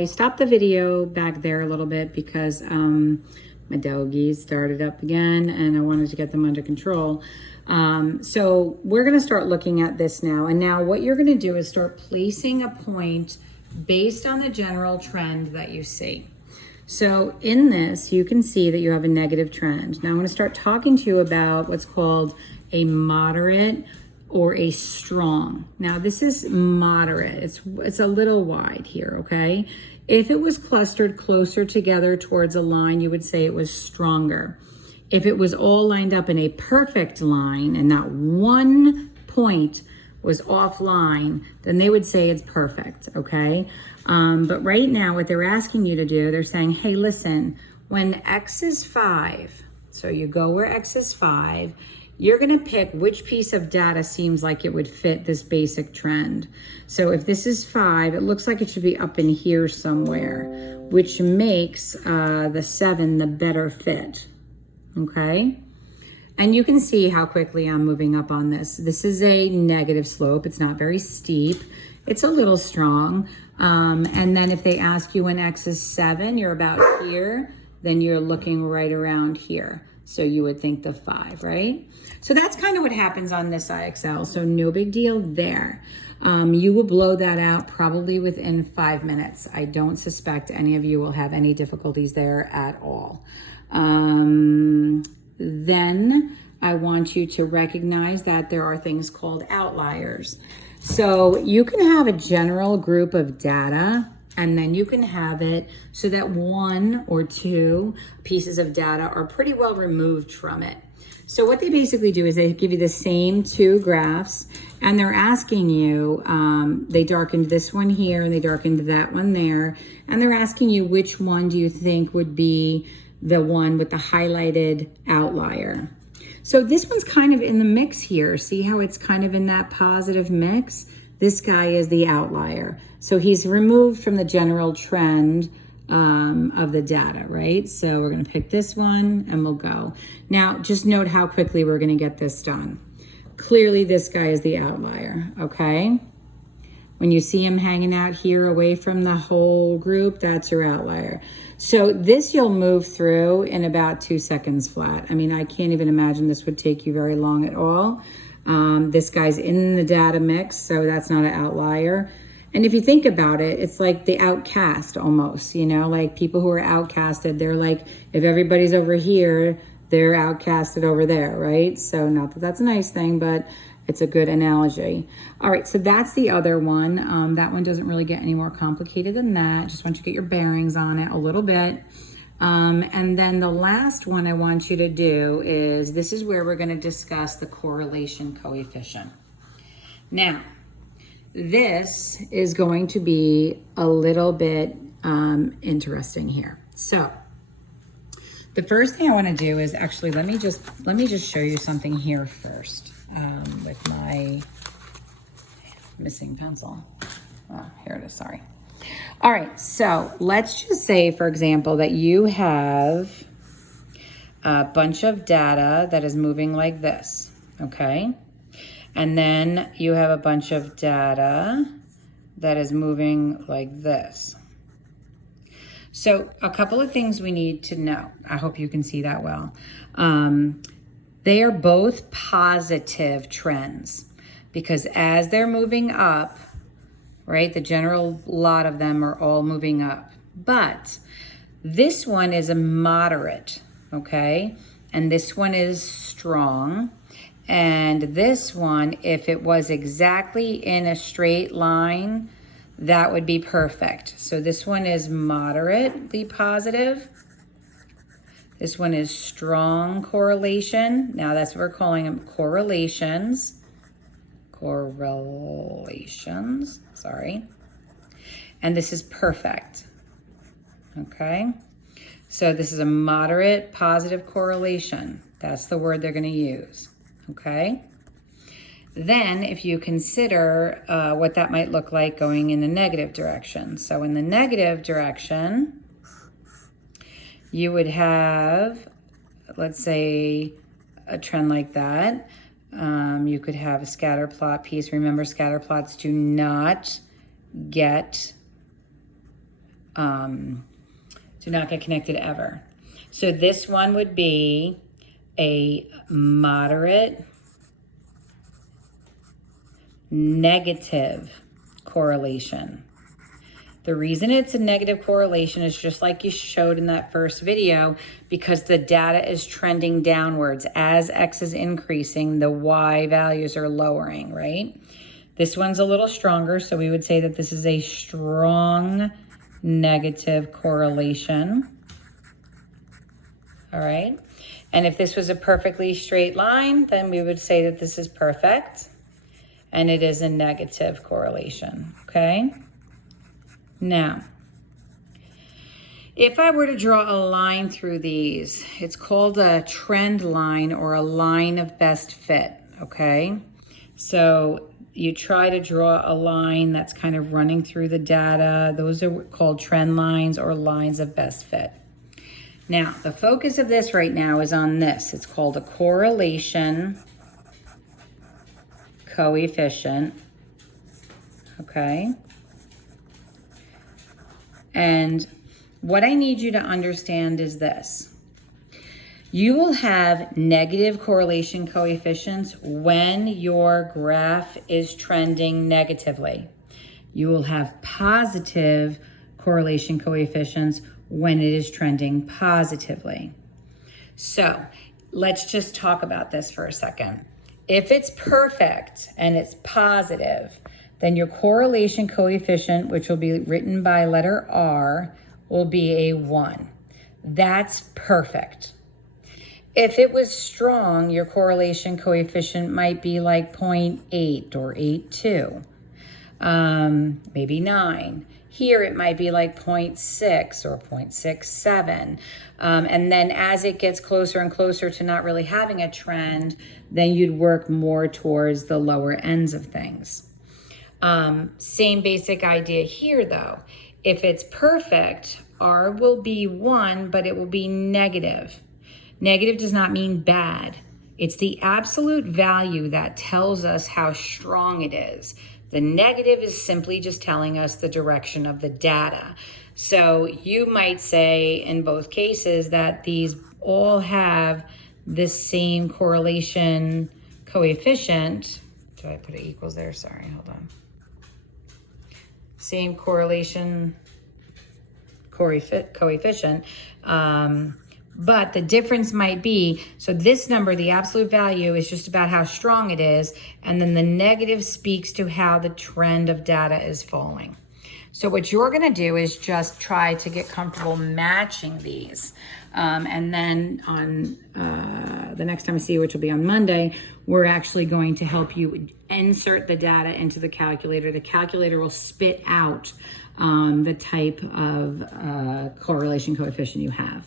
I stopped the video back there a little bit because my doggies started up again and I wanted to get them under control. So we're going to start looking at this now. And now what you're going to do is start placing a point based on the general trend that you see. So in this, you can see that you have a negative trend. Now I'm going to start talking to you about what's called a moderate or a strong. Now this is moderate. It's a little wide here, okay? If it was clustered closer together towards a line, you would say it was stronger. If it was all lined up in a perfect line and not one point was offline, then they would say it's perfect, okay? But right now, what they're asking you to do, they're saying, hey, listen, when X is 5, so you go where X is 5, you're gonna pick which piece of data seems like it would fit this basic trend. So if this is 5, it looks like it should be up in here somewhere, which makes the 7 the better fit, okay? And you can see how quickly I'm moving up on this. This is a negative slope. It's not very steep. It's a little strong. And then if they ask you when X is 7, you're about here, then you're looking right around here. So you would think the 5, right? So that's kind of what happens on this IXL. So no big deal there. You will blow that out probably within 5 minutes. I don't suspect any of you will have any difficulties there at all. Then I want you to recognize that there are things called outliers. So you can have a general group of data, and then you can have it so that 1 or 2 pieces of data are pretty well removed from it. So what they basically do is they give you the same 2 graphs, and they're asking you, they darkened this one here and they darkened that one there, and they're asking you which one do you think would be the one with the highlighted outlier. So this one's kind of in the mix here. See how it's kind of in that positive mix? This guy is the outlier. So he's removed from the general trend of the data, right? So we're gonna pick this one and we'll go. Now, just note how quickly we're gonna get this done. Clearly this guy is the outlier, okay? When you see him hanging out here away from the whole group, that's your outlier. So this you'll move through in about 2 seconds flat. I mean, I can't even imagine this would take you very long at all. This guy's in the data mix, so that's not an outlier. And if you think about it, it's like the outcast almost, you know, like people who are outcasted, they're like, if everybody's over here, they're outcasted over there, right? So not that that's a nice thing, but it's a good analogy. All right, so that's the other one. That one doesn't really get any more complicated than that. Just want you to get your bearings on it a little bit. And then the last one I want you to do is, this is where we're gonna discuss the correlation coefficient. Now, this is going to be a little bit interesting here. So the first thing I wanna do is actually, let me just show you something here first. With my missing pencil. Oh, here it is, sorry. All right, so let's just say, for example, that you have a bunch of data that is moving like this, okay? And then you have a bunch of data that is moving like this. So a couple of things we need to know. I hope you can see that well. They are both positive trends because as they're moving up, right, the general lot of them are all moving up. But this one is a moderate, okay? And this one is strong. And this one, if it was exactly in a straight line, that would be perfect. So this one is moderately positive. This one is strong correlation. Now that's what we're calling them, correlations. Correlations, sorry. And this is perfect, okay? So this is a moderate positive correlation. That's the word they're gonna use, okay? Then if you consider what that might look like going in the negative direction. So in the negative direction, you would have, let's say, a trend like that. You could have a scatter plot piece. Remember, scatter plots do not get do not get connected ever. So this one would be a moderate negative correlation. The reason it's a negative correlation is just like you showed in that first video, because the data is trending downwards. As X is increasing, the Y values are lowering, right? This one's a little stronger, so we would say that this is a strong negative correlation. All right. And if this was a perfectly straight line, then we would say that this is perfect. And it is a negative correlation, okay? Now, if I were to draw a line through these, it's called a trend line or a line of best fit, okay? So you try to draw a line that's kind of running through the data. Those are called trend lines or lines of best fit. Now, the focus of this right now is on this. It's called a correlation coefficient, okay? And what I need you to understand is this. You will have negative correlation coefficients when your graph is trending negatively. You will have positive correlation coefficients when it is trending positively. So let's just talk about this for a second. If it's perfect and it's positive, then your correlation coefficient, which will be written by letter R, will be a 1. That's perfect. If it was strong, your correlation coefficient might be like 0.8 or 8.2, maybe 9. Here it might be like 0.6 or 0.67. And then as it gets closer and closer to not really having a trend, then you'd work more towards the lower ends of things. Same basic idea here though. If it's perfect, R will be 1, but it will be negative. Negative does not mean bad. It's the absolute value that tells us how strong it is. The negative is simply just telling us the direction of the data. So you might say in both cases that these all have the same correlation coefficient. Did I put it equals there? Sorry, hold on. Same correlation coefficient. But the difference might be, so this number, the absolute value, is just about how strong it is, and then the negative speaks to how the trend of data is falling. So what you're gonna do is just try to get comfortable matching these. And then on the next time I see you, which will be on Monday, we're actually going to help you insert the data into the calculator. The calculator will spit out the type of correlation coefficient you have.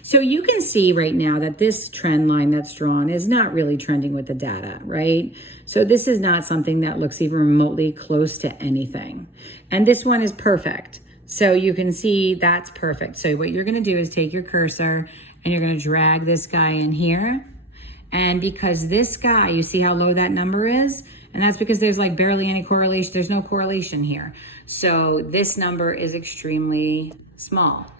So you can see right now that this trend line that's drawn is not really trending with the data, right? So this is not something that looks even remotely close to anything. And this one is perfect. So you can see that's perfect. So what you're gonna do is take your cursor and you're gonna drag this guy in here. And because this guy, you see how low that number is? And that's because there's like barely any correlation. There's no correlation here. So this number is extremely small.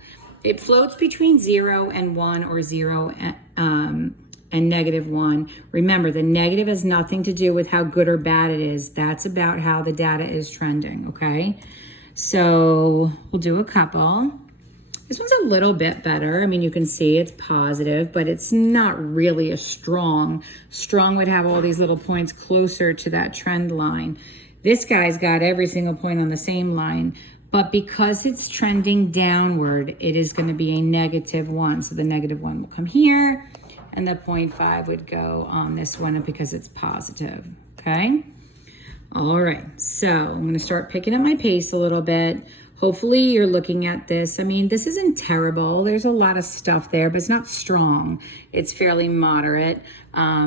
It floats between 0 and 1 or 0 and -1. Remember, the negative has nothing to do with how good or bad it is. That's about how the data is trending, okay? So we'll do a couple. This one's a little bit better. I mean, you can see it's positive, but it's not really a strong. Strong would have all these little points closer to that trend line. This guy's got every single point on the same line. But because it's trending downward, it is going to be a -1. So the -1 will come here, and the 0.5 would go on this one because it's positive, okay? All right, so I'm going to start picking up my pace a little bit. Hopefully you're looking at this. I mean, this isn't terrible. There's a lot of stuff there, but it's not strong. It's fairly moderate,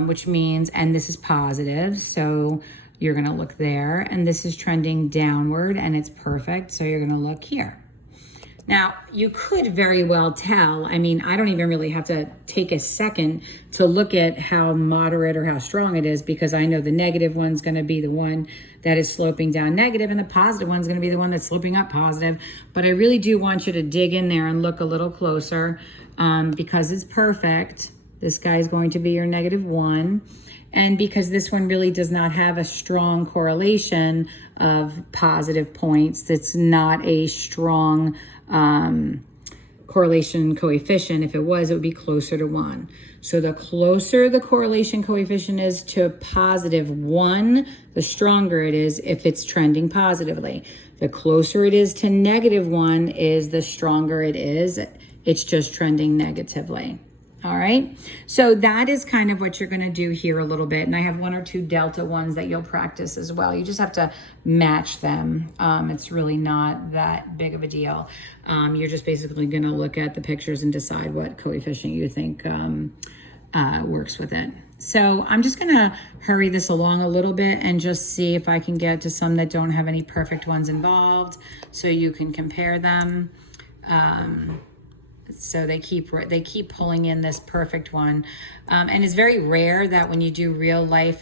which means, and this is positive, so you're gonna look there, and this is trending downward and it's perfect, so you're gonna look here. Now, you could very well tell, I mean, I don't even really have to take a second to look at how moderate or how strong it is, because I know the negative one's going to be the one that is sloping down negative, and the positive one's going to be the one that's sloping up positive. But I really do want you to dig in there and look a little closer, because it's perfect. This guy is going to be your -1. And because this one really does not have a strong correlation of positive points, that's not a strong correlation coefficient. If it was, it would be closer to 1. So the closer the correlation coefficient is to +1, the stronger it is if it's trending positively. The closer it is to -1 is the stronger it is. It's just trending negatively. All right, so that is kind of what you're going to do here a little bit. And I have 1 or 2 delta ones that you'll practice as well. You just have to match them. It's really not that big of a deal. You're just basically going to look at the pictures and decide what coefficient you think works with it. So I'm just going to hurry this along a little bit and just see if I can get to some that don't have any perfect ones involved, so you can compare them. So they keep pulling in this perfect one. And it's very rare that when you do real life,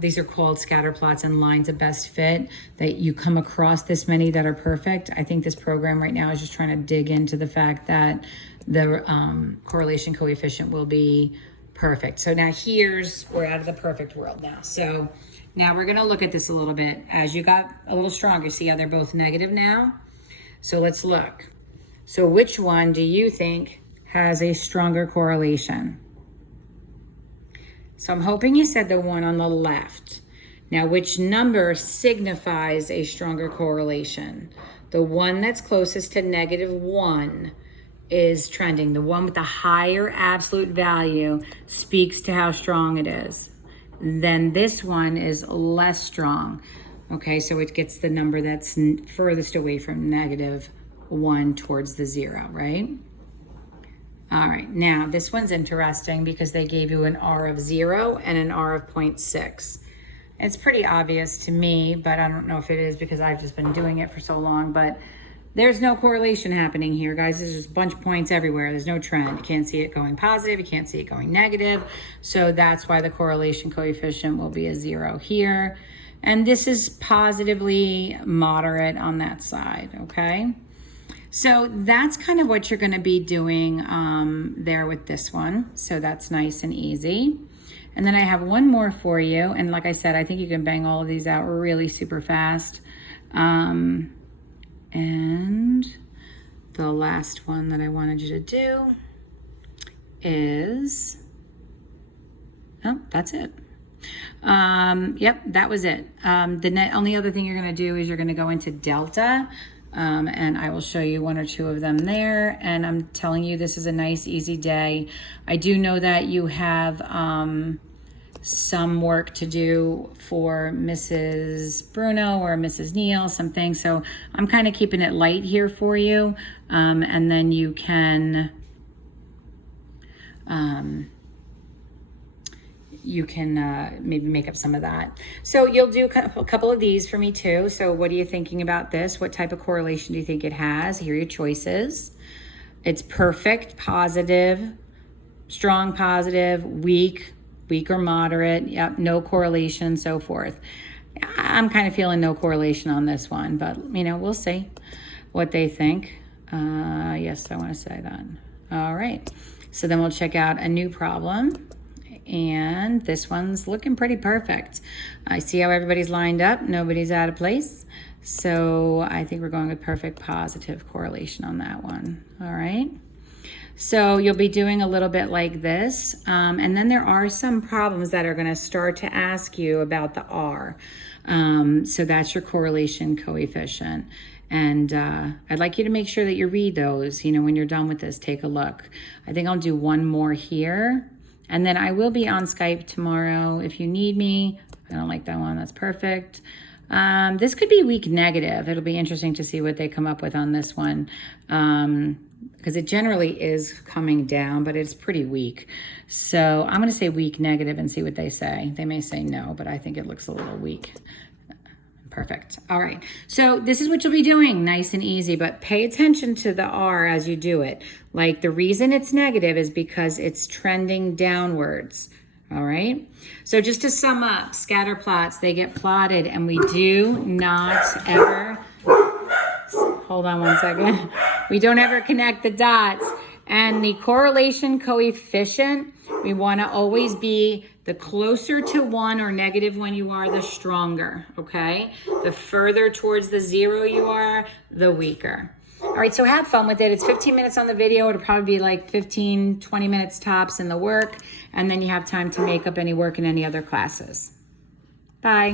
these are called scatter plots and lines of best fit, that you come across this many that are perfect. I think this program right now is just trying to dig into the fact that the correlation coefficient will be perfect. So now we're out of the perfect world now. So now we're gonna look at this a little bit. As you got a little stronger, see how they're both negative now? So let's look. So which one do you think has a stronger correlation? So I'm hoping you said the one on the left. Now, which number signifies a stronger correlation? The one that's closest to -1 is trending. The one with the higher absolute value speaks to how strong it is. Then this one is less strong. Okay, so it gets the number that's furthest away from -1 towards the 0, right? All right, now this one's interesting because they gave you an R of 0 and an R of 0.6. It's pretty obvious to me, but I don't know if it is because I've just been doing it for so long, but there's no correlation happening here, guys. There's just a bunch of points everywhere. There's no trend. You can't see it going positive. You can't see it going negative. So that's why the correlation coefficient will be a 0 here. And this is positively moderate on that side, okay? So that's kind of what you're going to be doing there with this one. So that's nice and easy. And then I have one more for you. And like I said, I think you can bang all of these out really super fast. And the last one that I wanted you to do is, oh, that's it. Yep, that was it. The only other thing you're going to do is you're going to go into delta, and I will show you 1 or 2 of them there. And I'm telling you, this is a nice, easy day. I do know that you have some work to do for Mrs. Bruno or Mrs. Neal, some things. So I'm kind of keeping it light here for you. And then you can maybe make up some of that. So you'll do a couple of these for me too. So what are you thinking about this? What type of correlation do you think it has? Here are your choices. It's perfect, positive, strong positive, weak or moderate, yep, no correlation, so forth. I'm kind of feeling no correlation on this one, but we'll see what they think. Yes, I want to say that. All right, so then we'll check out a new problem. And this one's looking pretty perfect. I see how everybody's lined up. Nobody's out of place. So I think we're going with perfect positive correlation on that one. All right. So you'll be doing a little bit like this. And then there are some problems that are going to start to ask you about the R. So that's your correlation coefficient. And I'd like you to make sure that you read those, when you're done with this, take a look. I think I'll do one more here. And then I will be on Skype tomorrow if you need me. I don't like that one. That's perfect. This could be weak negative. It'll be interesting to see what they come up with on this one. Because it generally is coming down, but it's pretty weak. So I'm going to say weak negative and see what they say. They may say no, but I think it looks a little weak. Perfect. All right. So this is what you'll be doing, nice and easy, but pay attention to the R as you do it. Like the reason it's negative is because it's trending downwards. All right. So just to sum up, scatter plots, they get plotted, and we do not ever, hold on one second. We don't ever connect the dots. And the correlation coefficient, we want to always be the closer to 1 or -1 you are, the stronger, okay? The further towards the 0 you are, the weaker. All right, so have fun with it. It's 15 minutes on the video. It'll probably be like 15, 20 minutes tops in the work, and then you have time to make up any work in any other classes. Bye.